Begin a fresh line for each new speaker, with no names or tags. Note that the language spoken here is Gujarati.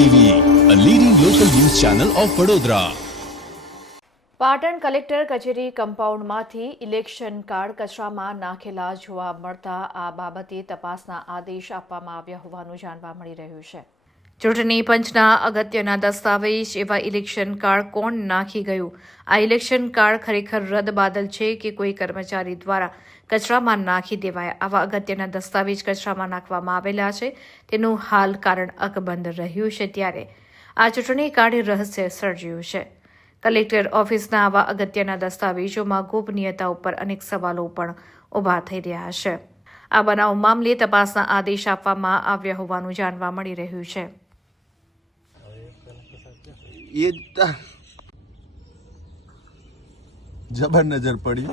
TV a leading local news channel of Vadodara
Patan collector કચેરી કમ્પાઉન્ડમાંથી ઇલેક્શન કાર્ડ કચરામાં નાખેલા જોવા મળતા આ બાબતે તપાસના આદેશ આપવામાં આવ્યા હોવાનું જાણવા મળી રહ્યું છે. ચૂંટણી પંચના અગત્યના દસ્તાવેજ એવા ઇલેક્શન કાર્ડ કોણ નાખી ગયું? આ ઇલેક્શન કાર્ડ ખરેખર રદ બાદલ છે કે કોઈ કર્મચારી દ્વારા કચરામાં નાખી દેવાય? આવા અગત્યના દસ્તાવેજ કચરામાં નાખવામાં આવેલા છે. તેનું હાલ કારણ અકબંધ રહ્યું છે ત્યારે આ ચૂંટણી કાર્ડે રહસ્ય સર્જ્યું છે. કલેક્ટર ઓફિસના આવા અગત્યના દસ્તાવેજોમાં ગોપનીયતા ઉપર અનેક સવાલો પણ ઊભા થઈ રહ્યા છે. આ બનાવ મામલે તપાસના આદેશ આપવામાં આવ્યા હોવાનું જાણવા મળી રહ્યું છે.
એ જબર નજર પડી.